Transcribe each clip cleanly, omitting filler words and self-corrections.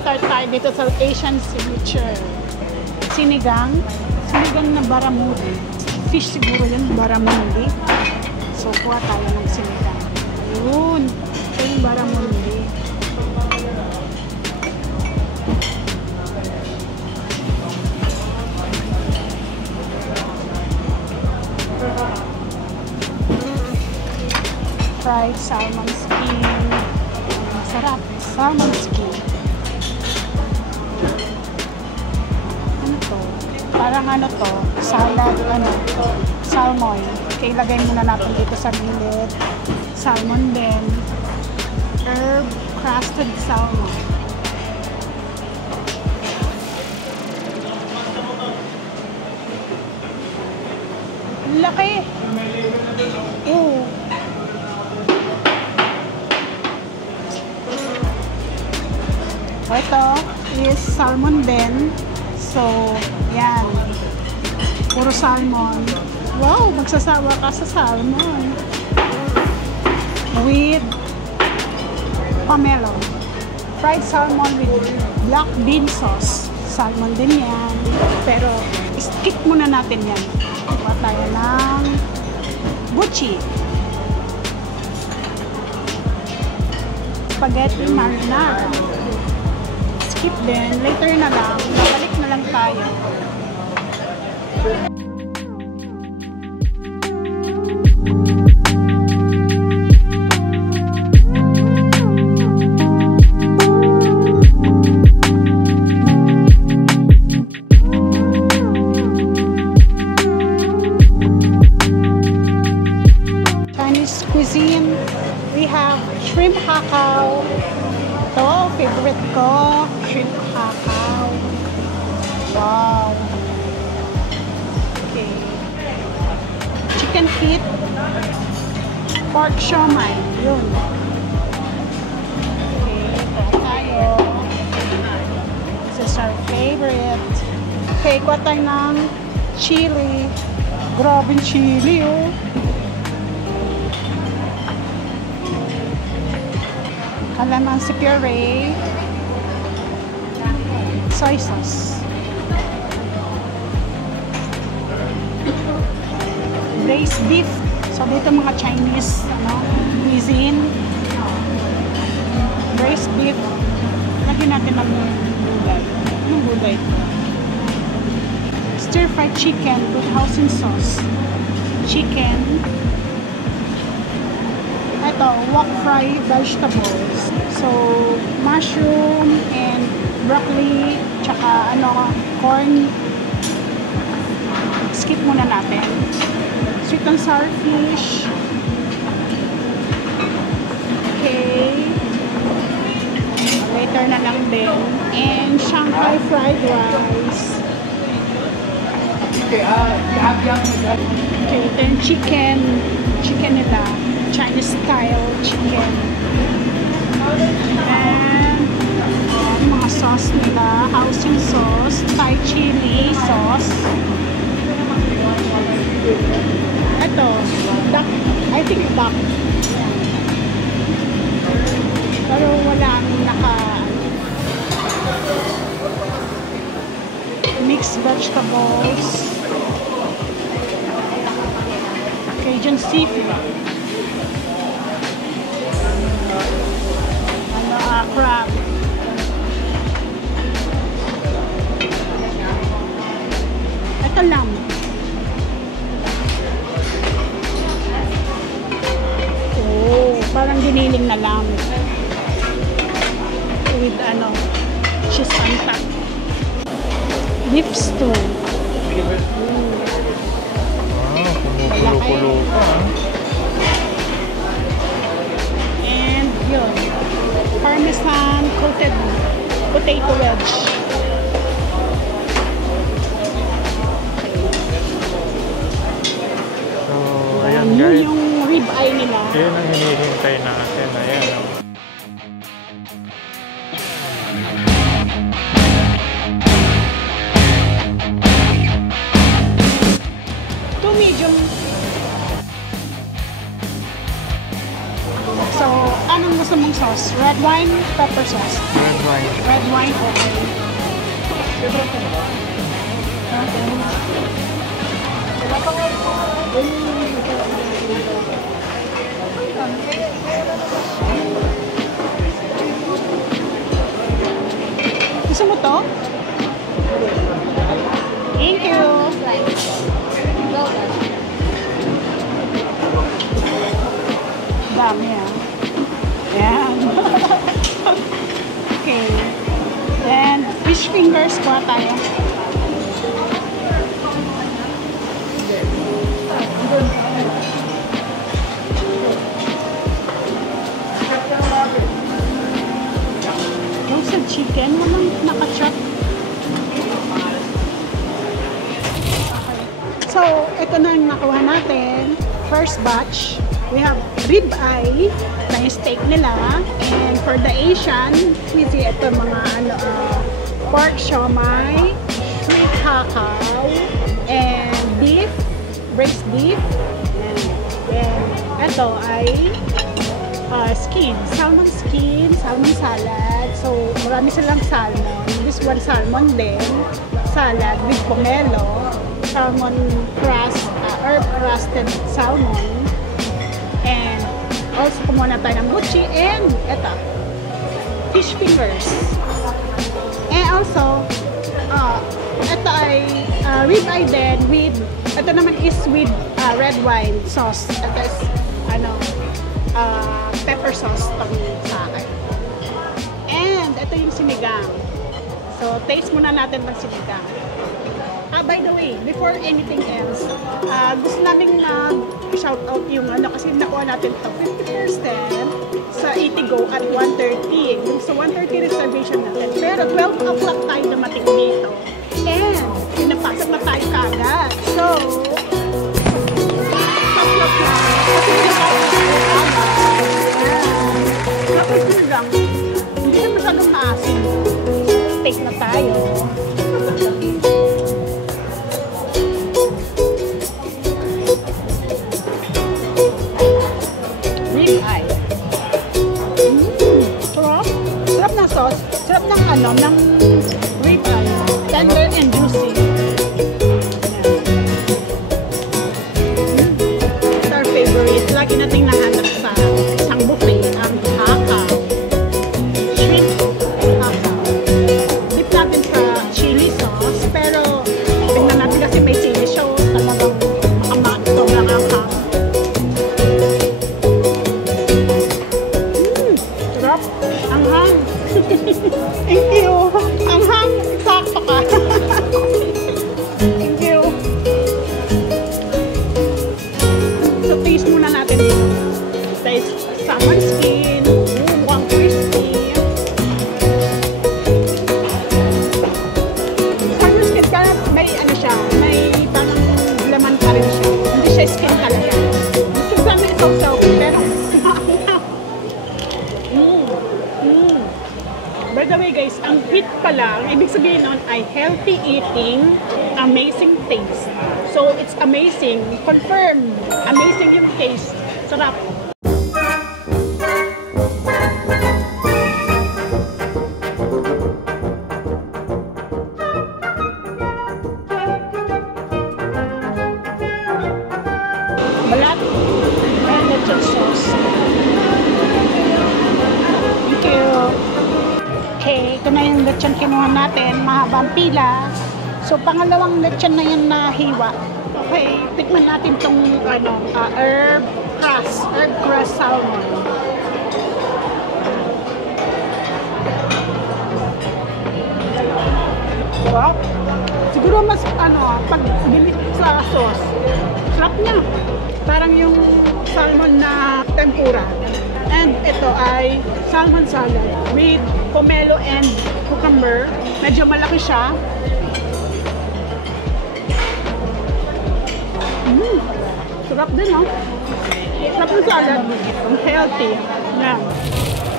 Start tayo dito sa Asian signature. Sinigang na barramundi. Fish siguro yun, barramundi. So, kuha tayo ng sinigang. Yun. Ito yung barramundi. Fried salmon skin. Masarap. Salmon skin. Ano to? Parang ano to? Salad, ano? Salmon. Okay, ilagay muna natin dito sa gilid. Salmon din. Herb crusted salmon. Laki! Ooh! Ito is salmon din. So, yan. Puro salmon. Wow! Magsasawa ka sa salmon. With pomelo. Fried salmon with black bean sauce. Salmon din yan. Pero, skip muna natin yan. Kuha tayo ng buchi. Spaghetti marinara. Skip din. Later na lang. Babalik na lang tayo. Chinese cuisine. We have shrimp hakao. Ito, favorite ko. Shrimp hakao. Wow. Okay. Chicken feet. Pork siomai. Yun. Okay, ito tayo. This is our favorite. Okay, kuha tayo ng chili. Grabe yung chili, oh. Calamansi puree, soy sauce, braised beef. So dito mga Chinese cuisine, braised beef. Lagyan natin ng gulay. Anong gulay ito? Stir fried chicken with hoisin sauce. Chicken. Ito, wok fried vegetables. So, mushroom and broccoli, tsaka corn. Skip muna natin. Sweet and sour fish. Okay. Later na lang din. And Shanghai fried rice. Okay, ito yung chicken. Chicken nila. Chinese style chicken. And mga sauce nila. Hoisin sauce. Thai chili sauce. Ito. Duck. I think duck. Pero wala naka mixed vegetables. Cajun seafood. Crab. Ito lang. Oh, parang giniling na lamb. With cheese on top. Beef stew. Wow, kumukulo pa. And yun. Parmesan coated potato wedge. So, ayan guys. Yung rib eye nila. Yan ang hinihintay natin. Ayan. Two medium. So, anong gusto mong sauce? sauce? Red wine, pepper sauce. Red wine. Red wine, okay. Gusto mo to? Thank you. Dami ah. Ayan. Okay. And fish fingers pa tayo. Roasted chicken, walang nakachop. So, ito na yung nakuha natin. First batch, we have rib eye na yung steak nila. And for the Asian, we see ito mga pork siomai, shrimp hakaw, and beef, braised beef. And ito ay skin, salmon salad. So, marami silang salmon. This one salmon din. Salad with pomelo. Salmon crust, herb crusted salmon. And also kumuha na tayo ng buchi. And eto, fish fingers. And also, eto ay rib eye din with, eto naman is with red wine sauce. Eto is, pepper sauce pang sa akin. And ito yung sinigang. So, taste muna natin ng sinigang. By the way, before anything else, gusto namin shout out yung kasi nakuha natin ito 50% sa Eatigo at 1:30. Yung sa 1:30 reservation natin. Pero 12 o'clock tayo dumating dito. And pinapasok na tayo kagad. So, kasi tapos yun lang, hindi na masyadong maasin. Steak na tayo. Rib eye. Sarap. Sarap ng sauce. Sarap ng ng rib eye. Tender and juicy. It's our favorite. Lagi nating nahanap sa isang buffet. Ang haka. Shrimp haka. Dip natin sa chili sauce. Pero, tingnan natin kasi may chili siya. Talagang makamakto lang ang haka. Sarap. Ang hang. Thank you. Ang hang. Sakto ka. Thank you. So, taste muna natin dito. Taste salmon skin. Mukhang crispy. Salmon skin kaya may siya, may parang laman pa rin siya. Hindi siya skin talaga. Gusto ko sana isaw-saw, pero By the way guys, ang HEAT pala, ang ibig sabihin nun ay healthy eating, amazing taste. So, it's amazing. Confirm. Amazing yung taste. Sarap. Balat. And lechon sauce. Thank you. Okay, ito na yung lechon kinuha natin. Mahabang pila. So, pangalawang lechon na yan na hiwa. Okay, tikman natin itong herb crust salmon. Wow. Siguro mas pag ginit sa sauce, sarap niya. Parang yung salmon na tempura. And ito ay salmon salad with pomelo and cucumber. Medyo malaki siya. Sarap din, no? Sarap ng salad. Ang healthy. Yan.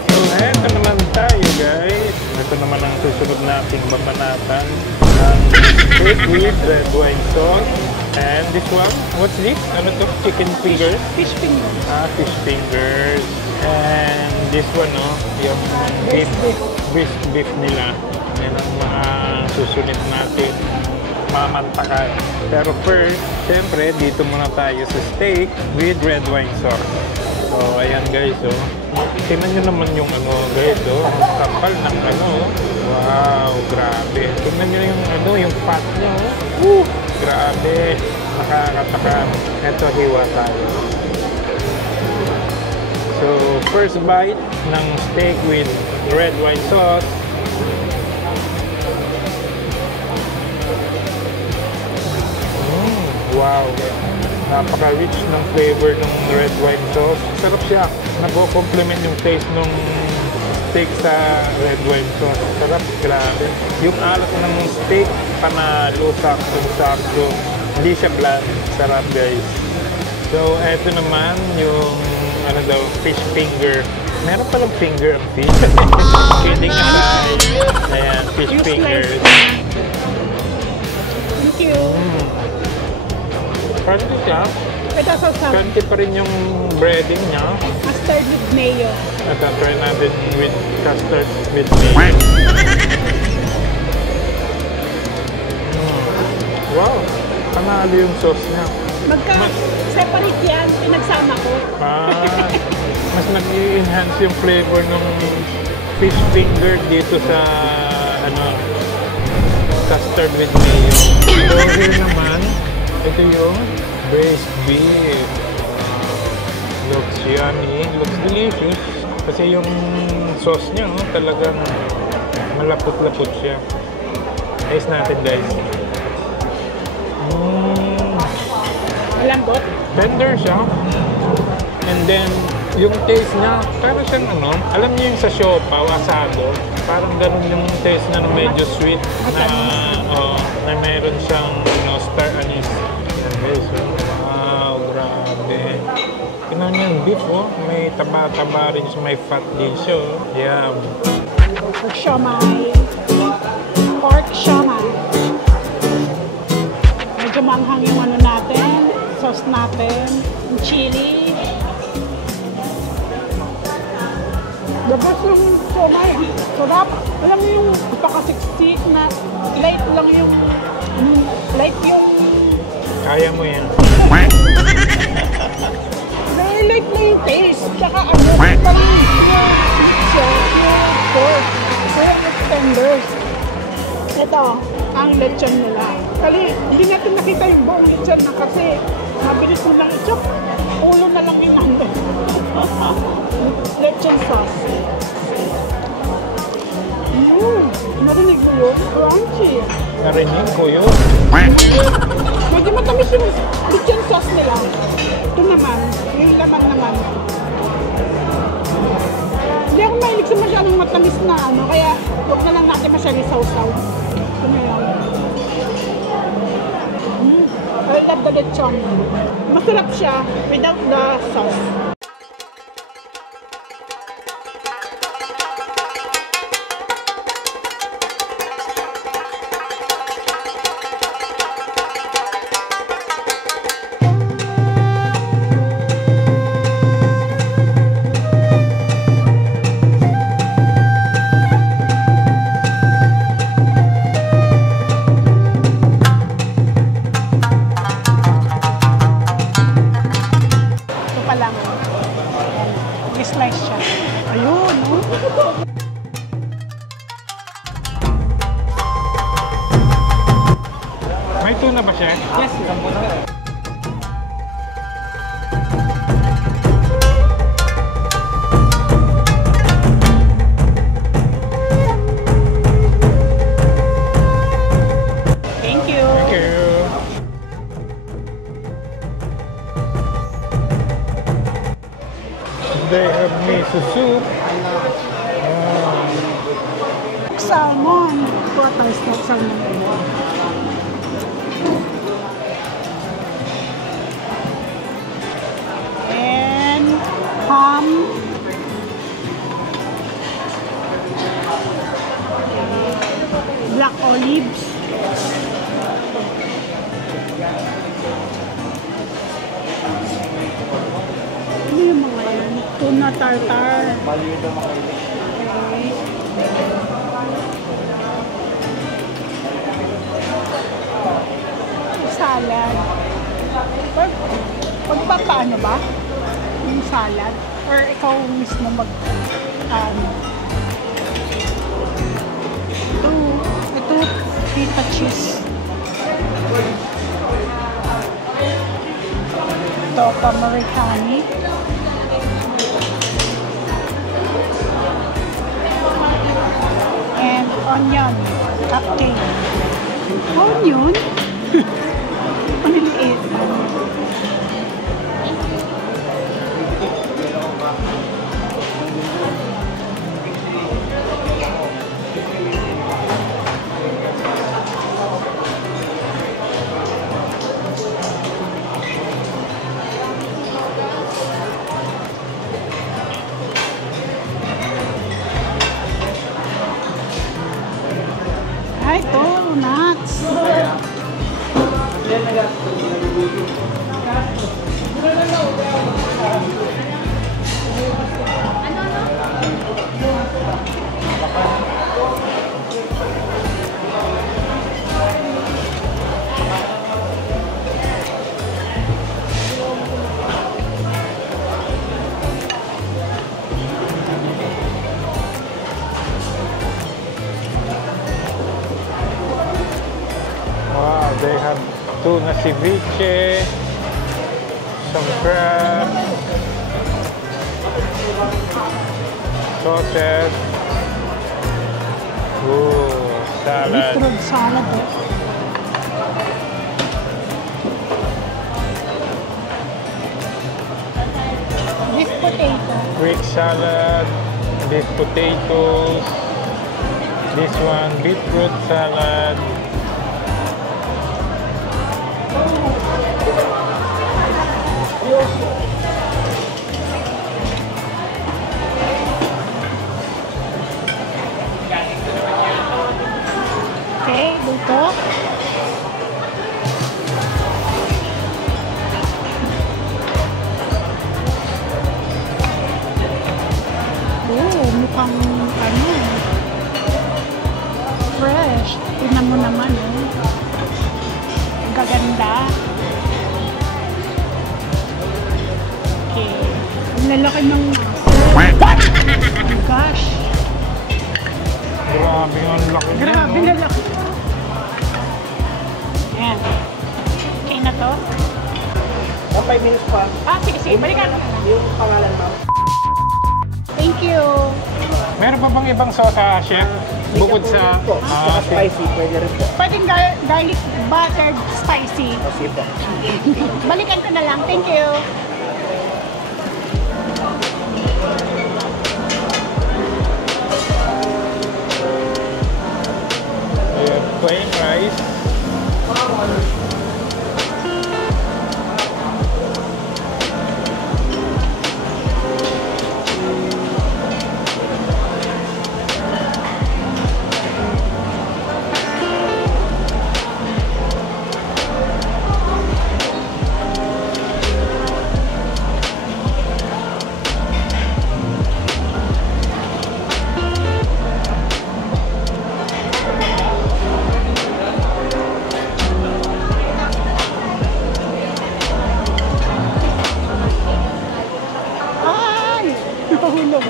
So, eto naman tayo, guys. Ito naman ang susunod nating babanatan. Ang steak with red wine sauce. And this one, what's this? Ano to? Chicken fingers? Fish fingers. Fish fingers. And this one, no? Yung beef nila. Yan ang mga susunod natin. Mamantakan. Pero first, syempre, dito muna tayo sa steak with red wine sauce. So, ayan guys, oh. Tingnan nyo naman yung ano, guys, oh. Ang kapal ng ano. Wow, grabe. Tingnan nyo yung ano, yung fat nyo. Grabe. Nakakatakam. Ito, hiwa tayo. So, first bite ng steak with red wine sauce. Wow! Napaka-rich ng flavor ng red wine sauce. Sarap siya. Nag-complement yung taste ng steak sa red wine sauce. Sarap, grabe. Yung alat ng steak, panalo, sakto. Hindi siya bland. Sarap, guys. So, eto naman yung ano daw, fish finger. Meron palang finger ang fish. Kidding aside. Ayan, fish fingers. Thank you. Crunchy siya. Ito sa Crunchy pa rin yung breading niya. mustard with mayo. At try natin with custard with mayo. Wow! Panalo yung sauce niya. Separate yan, pinagsama ko. Mas nag-i-enhance yung flavor ng fish finger dito sa ano, custard with mayo. So here naman, ito yung braised beef. Looks yummy, looks delicious. Kasi yung sauce niya, talagang malapot-lapot siya. Taste natin, guys. Malambot. Tender siya. And then, yung taste niya, parang siyang ano, alam niyo yung sa siopaw, asado, parang ganun yung taste na medyo sweet na, na meron siyang star anise. Okay, so, wow, grabe. Tingnan niyo yung beef, oh. May taba-taba rin siya, may fat din siya, oh. Yum. Pork siomai. Pork siomai. Medyo manghang yung ano natin, sauce natin, yung chili. Labas yung siomai. Sarap. Alam mo yung napakasiksik na light lang yung Kaya mo yan. Very light na yung taste. Tsaka ano, parang yung pork. Kaya yung tenders. Ito, ang lechon nila. Kali, hindi natin nakita yung buong lechon na kasi mabilis mo lang i-chop. Ulo na lang yung ano. Lechon sauce. Narinig mo yun? Crunchy. Narinig ko yun. Medyo matamis yung lechon sauce nila. Ito naman, yung laman naman. Hindi ako mahilig sa masyadong matamis na ano, kaya huwag na lang natin masyadong sausaw. Ito na yan. I love the lechon. Masarap siya without the sauce. Slice siya. Ayun, no? May tuna ba siya? Yes, Thank you. Thank you. They have miso soup. Salmon. Kuha tayo sa salmon. And ham. Black olives. Ano yung mga yan? Tuna tartar. Maliit ang makilig. Salad. Pagpapaano ba? Yung salad? Or ikaw mismo ito, pita cheese. Ito, pamarikani. And onion, cocktail. Onion? Ang liit. Ay, ito, nuts. Wow, they have tuna ceviche, some crab, sausage, salad. Beetroot salad. Beef potato. Greek salad, beef potatoes, this one beetroot salad. Okay, dito. Mukhang fresh. Tingnan mo naman, Ang gaganda. Okay. Ang lalaki ng oh my gosh. Grabe ang laki niya, Grabe no? na laki. Ayan. Okay na to? 5 minutes pa. Sige. Balikan mo na lang. Yung pangalan mo. Thank you. Meron pa bang ibang sauce, chef? Bukod sa... Spicy, pwede rin po. Pwedeng garlic buttered spicy. Kasi po. Balikan ko na lang. Thank you. Plain rice. Nahulog.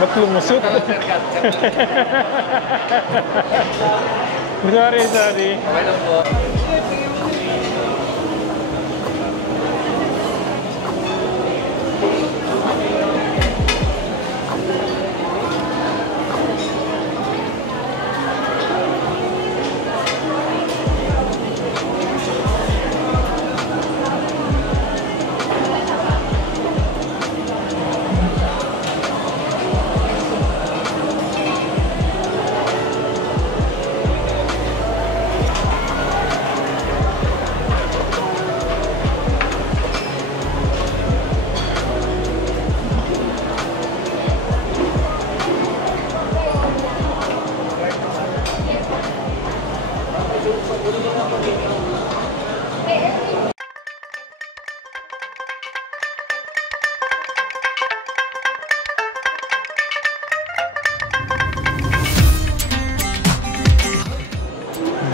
Ba't lumusot? Sorry.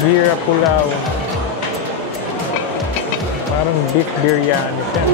Jeera Pulao. Parang beef biryani siya.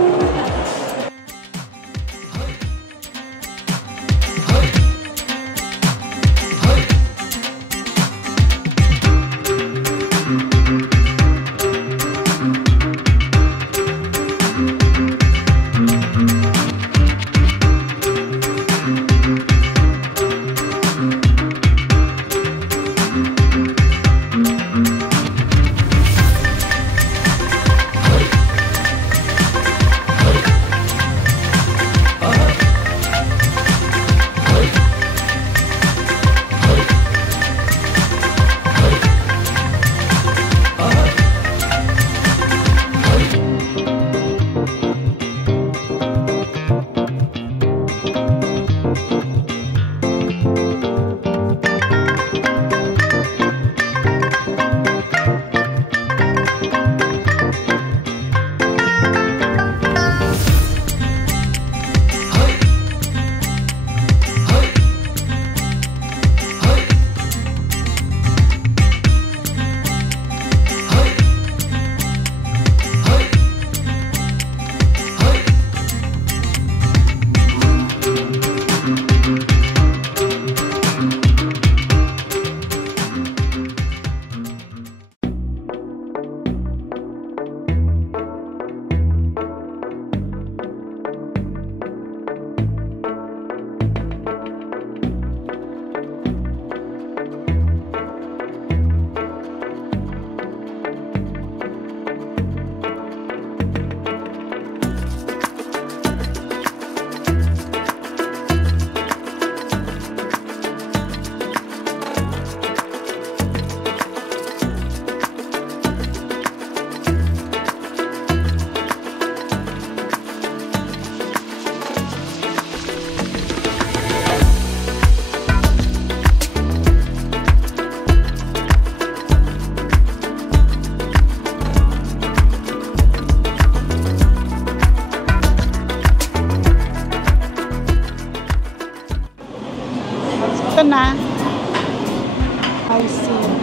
Ito na. I see.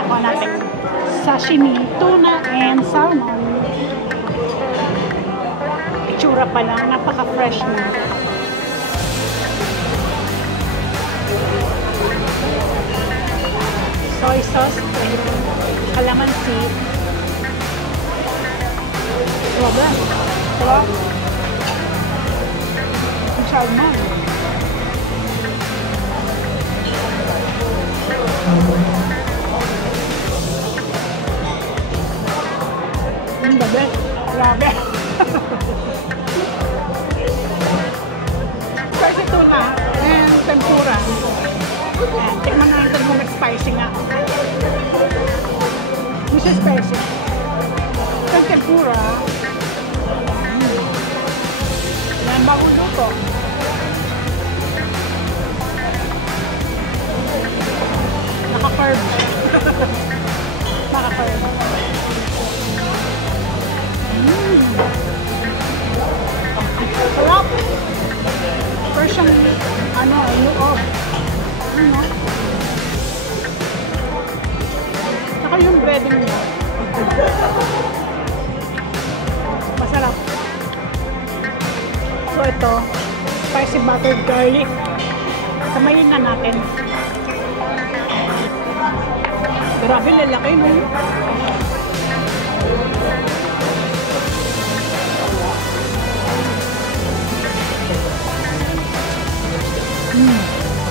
nakuha natin sashimi, tuna, and salmon. Itsura pa lang, napaka-fresh na. Soy sauce, calamansi. Grabe. Sarap. Ang salmon. Ang gabi. Grabe. Spicy tuna and tempura. Ayan, tikman natin kung mag-spicy nga. This is spicy. Ang tempura. Yan, bagong luto. Naka-curve. Naka-curve. Sarap. First yung, loob. Saka yung breading niya. Masarap. So ito, spicy buttered garlic. Samayin na natin. Grabe, lalaki, no?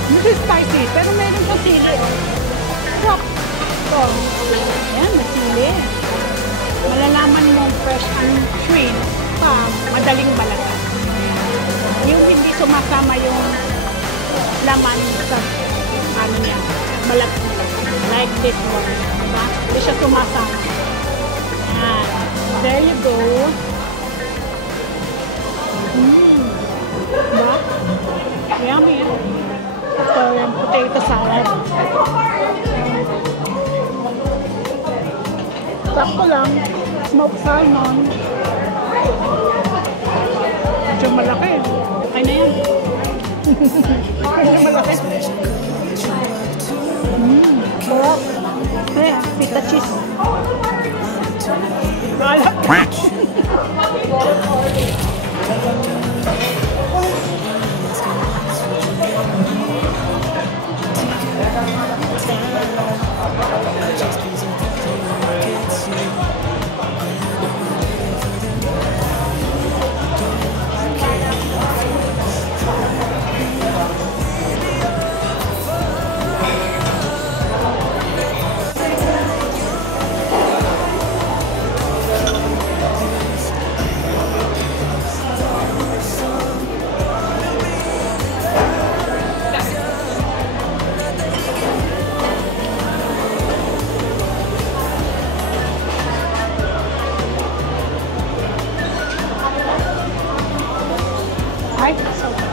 This is spicy, pero meron siyang sili. Sarap. So, ayan, may sili. Malalaman mong fresh and sweet pa madaling balatan. Yung hindi sumasama yung laman sa niya, balat like this one. Diba? Hindi siya sumasama. Ayan. There you go. Diba? Yummy, eh? Ito yung potato salad. Sakto lang. Smoked salmon. Medyo malaki. Okay na yan. Medyo malaki. Sarap. Eh, pita cheese. Alap.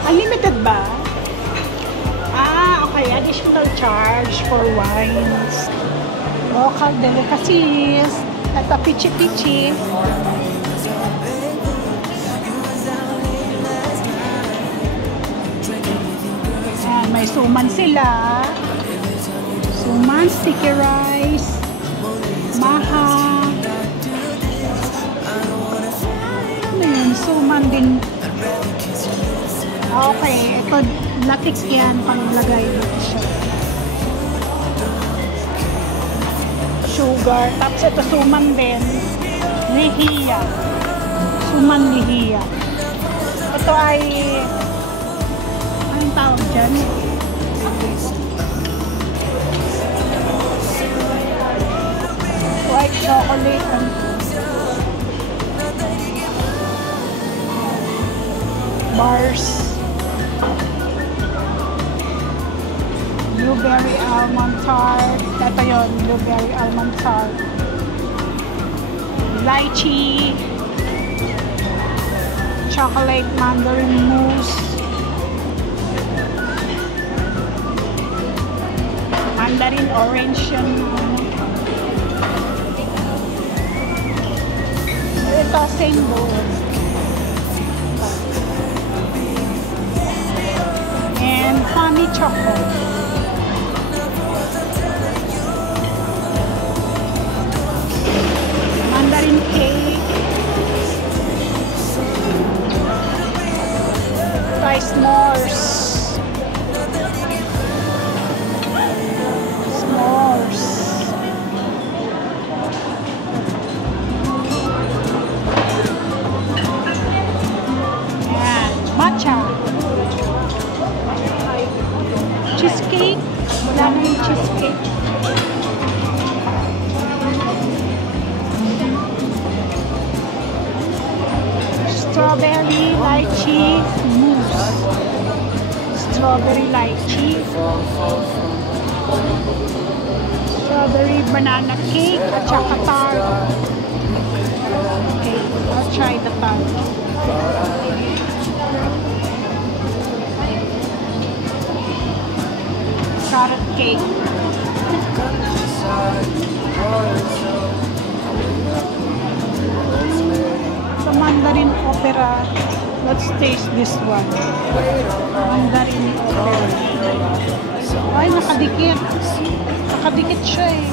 Unlimited ba? Ah, okay. Additional charge for wines. Local delicacies. Ito, pichi-pichi. Ayan, may suman sila. Suman, sticky rice, maha. Ano yun? Suman din. Okay, ito latik yan panglagay dito siya. Sugar, tapos ito suman din. Lihiya. Suman lihiya. Ito ay anong tawag dyan? White chocolate and bars. Blueberry almond tart. Ito yun, blueberry almond tart. Lychee. Chocolate mandarin mousse. Mandarin orange yun. Ito, same bowl. And honey chocolate. lychee mousse. Strawberry lychee. Strawberry banana cake at saka tart. Okay, I'll try the tart. Carrot cake. Sa Mandarin Opera, let's taste this one. Mandarin Opera. Ay, nakadikit. Nakadikit siya eh.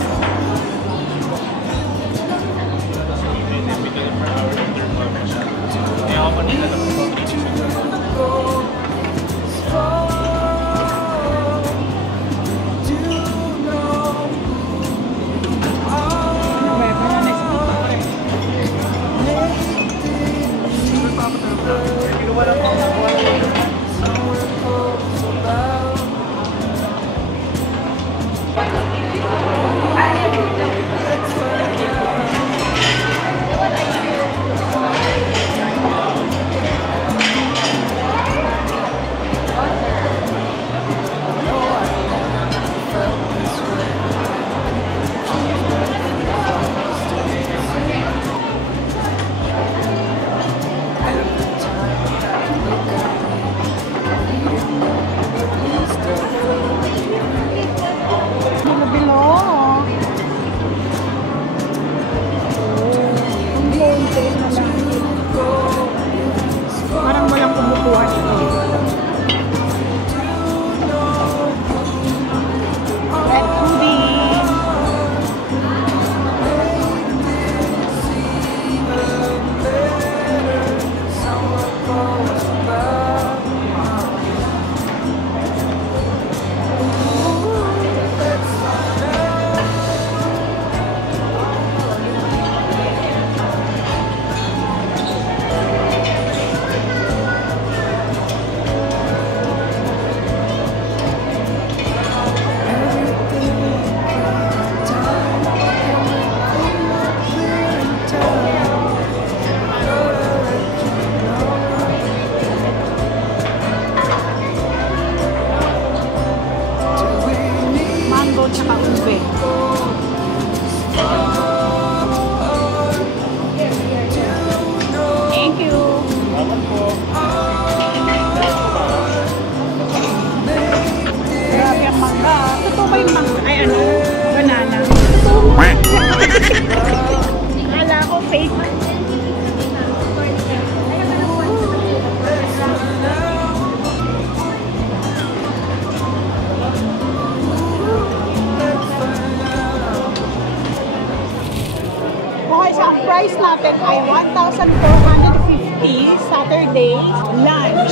Parang walang kumukuha ito. Red pudding. Mango tsaka ube. Thank you. Grabe ang mangga. Totoo ba yung mangga? Ay ano? Banana. Akala ko fake. Okay, so ang price natin ay 1,450 Saturday lunch.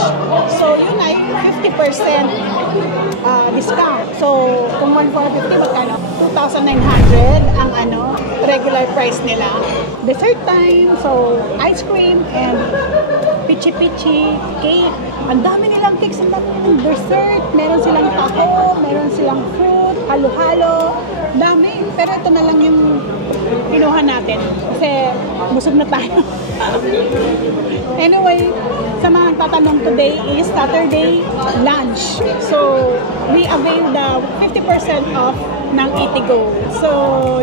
So, yun ay 50% discount. So, kung 1,450, magkano? 2,900 ang regular price nila. Dessert time, so ice cream and pichi-pichi cake. Ang dami nilang cakes, ang dami nilang dessert. Meron silang taho, meron silang fruit, halo-halo. Dami. Pero ito na lang yung kinuha natin kasi busog na tayo. Anyway, sa mga nagtatanong, today is Saturday lunch. So, we avail the 50% off ng Eatigo. So,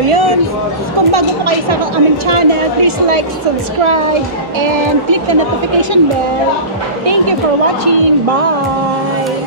yun. Kung bago po kayo sa aming channel, please like, subscribe, and click the notification bell. Thank you for watching. Bye!